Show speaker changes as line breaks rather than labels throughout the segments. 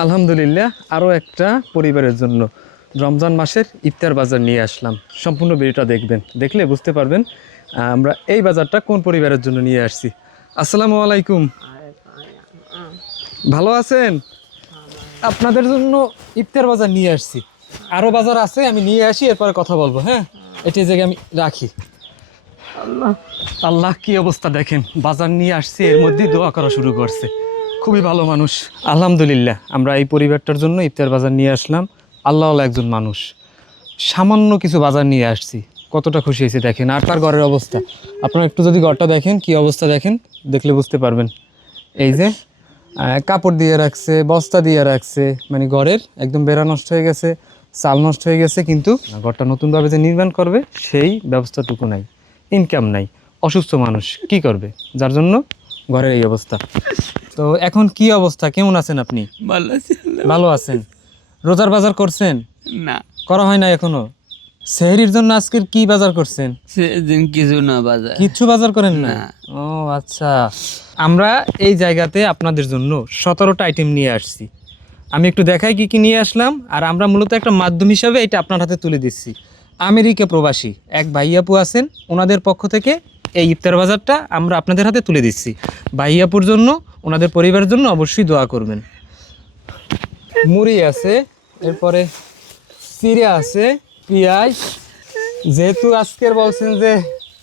আলহামদুলিল্লাহ আরও একটা পরিবারের জন্য রমজান মাসের ইফতার বাজার নিয়ে আসলাম। সম্পূর্ণ ভিডিওটা দেখবেন দেখলে বুঝতে পারবেন আমরা এই বাজারটা কোন পরিবারের জন্য নিয়ে আসছি। আসসালামু আলাইকুম। ভালো আছেন? আপনাদের জন্য ইফতার বাজার নিয়ে আসছি। আরও বাজার আছে আমি নিয়ে আসি এরপরে কথা বলব হ্যাঁ? এটি জায়গায় আমি রাখি। আল্লাহ। আল্লাহ কি অবস্থা দেখেন বাজার নিয়ে আসছে এর মধ্যেই দোয়া করা শুরু করছে। খুবই ভালো মানুষ। আলহামদুলিল্লাহ, আমরা এই পরিবারটার জন্য ইফতার বাজার নিয়ে আসলাম। আল্লাহ একজন মানুষ। সামান্য কিছু বাজার নিয়ে আসছি। কতটা খুশি হয়েছে দেখেন। আর তার ঘরের অবস্থা। আপনারা একটু যদি ঘরটা দেখেন, কি অবস্থা দেখেন, দেখলে বুঝতে পারবেন। এই যে কাপড় দিয়ে রাখছে, বস্তা দিয়ে রাখছে। মানে ঘরের একদম বেড়া নষ্ট হয়ে গেছে, চাল নষ্ট হয়ে গেছে, কিন্তু ঘরটা নতুনভাবে যে নির্মাণ করবে, সেই ব্যবস্থাটুকু নাই ইনকাম নাই। অসুস্থ মানুষ কি করবে? যার জন্য ঘরের এই অবস্থা। তো এখন কি অবস্থা? কেমন আছেন আপনি?
ভালো আছি
ভালো আছেন। রোজার বাজার করছেন?
না।
করা হয় না এখনও? সেহরির জন্য আজকের কি বাজার করছেন?
সেদিন কিছু না বাজার।
কিচ্ছু বাজার করেন না। ও আচ্ছা। আমরা এই জায়গাতে আপনাদের জন্য সতেরোটা আইটেম নিয়ে আসছি। আমি একটু দেখাই কি কি নিয়ে আসলাম আর আমরা মূলত একটা মাধ্যম হিসাবে এটা আপনার হাতে তুলে দিচ্ছি। আমেরিকা প্রবাসী এক ভাইয়াপু আছেন ওনাদের পক্ষ থেকে এই ইফতার বাজারটা আমরা আপনাদের হাতে তুলে দিচ্ছি। ভাইয়াপুর জন্য, ওনাদের পরিবারের জন্য অবশ্যই দোয়া করবেন। মুড়ি আছে, এরপরে চিড়ে আছে, পেঁয়াজ। যেহেতু আজকের বলছেন যে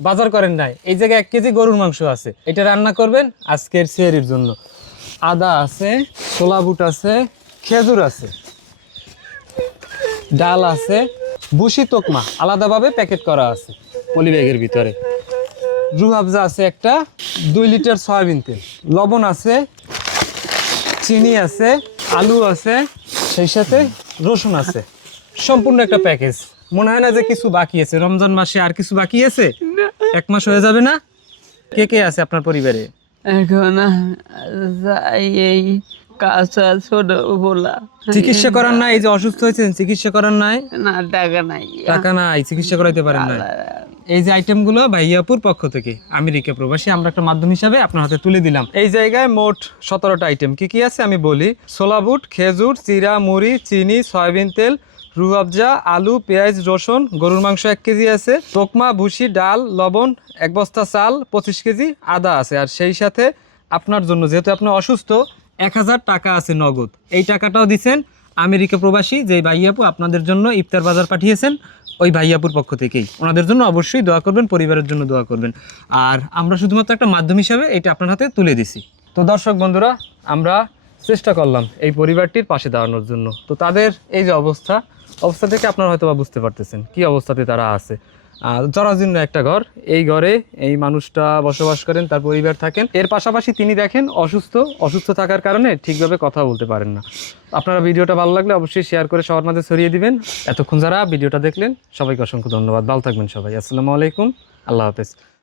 বাজার করেন নাই, এই জায়গায় এক কেজি গরুর মাংস আছে, এটা রান্না করবেন আজকের সিয়ারির জন্য। আদা আছে, ছোলা বুট আছে, খেজুর আছে, ডাল আছে বুসি তোকমা আলাদাভাবে প্যাকেট করা আছে পলি ব্যাগের ভিতরে। রুহাবজা আছে একটা দুই লিটার সয়াবিন তেল। লবণ আছে চিনি আছে আলু আছে সেই সাথে রসুন আছে। সম্পূর্ণ একটা প্যাকেজ। মনে হয় না যে কিছু বাকি আছে। রমজান মাসে আর কিছু বাকি আছে? এক মাস হয়ে যাবে না? কে কে আছে আপনার পরিবারে?
এখন এই কাঁচা ছোট বলা।
চিকিৎসা করার নাই? এই যে অসুস্থ হয়েছেন চিকিৎসা করার নাই?
না টাকা নাই।
টাকা নাই চিকিৎসা করাইতে পারেন না এই যে আইটেমগুলো ভাইয়াপুর পক্ষ থেকে, আমেরিকা প্রবাসী, আমরা একটা মাধ্যম হিসাবে আপনার হাতে তুলে দিলাম। এই জায়গায় মোট সতেরোটা আইটেম কি কি আছে আমি বলি? ছোলা বুট, খেজুর, চিরা, মুড়ি, চিনি, সয়াবিন তেল রুয়াবজা আলু, পেঁয়াজ, রসুন, গরুর মাংস এক কেজি আছে। তোকমা ভুসি, ডাল, লবণ, এক বস্তা চাল, পঁচিশ কেজি আদা আছে। আর সেই সাথে আপনার জন্য, যেহেতু আপনি অসুস্থ, এক হাজার টাকা আছে নগদ। এই টাকাটাও দিচ্ছেন আমেরিকা প্রবাসী, যে ভাইয়াপু আপনাদের জন্য ইফতার বাজার পাঠিয়েছেন, ওই ভাইয়াপুর পক্ষ থেকেই। ওনাদের জন্য অবশ্যই দোয়া করবেন, পরিবারের জন্য দোয়া করবেন। আর আমরা শুধুমাত্র একটা মাধ্যম হিসাবে এটা আপনার হাতে তুলে দিছি। তো দর্শক বন্ধুরা, আমরা চেষ্টা করলাম এই পরিবারটির পাশে দাঁড়ানোর জন্য। তো তাদের এই যে অবস্থা অবস্থা থেকে আপনারা হয়তো বা বুঝতে পারতেছেন কি অবস্থাতে তারা আছে। জরাজীর্ণ একটা ঘর, এই ঘরে এই মানুষটা বসবাস করেন, তার পরিবার থাকেন। এর পাশাপাশি তিনি দেখেন অসুস্থ অসুস্থ থাকার কারণে ঠিকভাবে কথা বলতে পারেন না। আপনারা ভিডিওটা ভালো লাগলে অবশ্যই শেয়ার করে সবার মাঝে ছড়িয়ে দিবেন। এতক্ষণ যারা ভিডিওটা দেখলেন, সবাইকে অসংখ্য ধন্যবাদ। ভালো থাকবেন সবাই। আসসালামু আলাইকুম। আল্লাহ হাফেজ।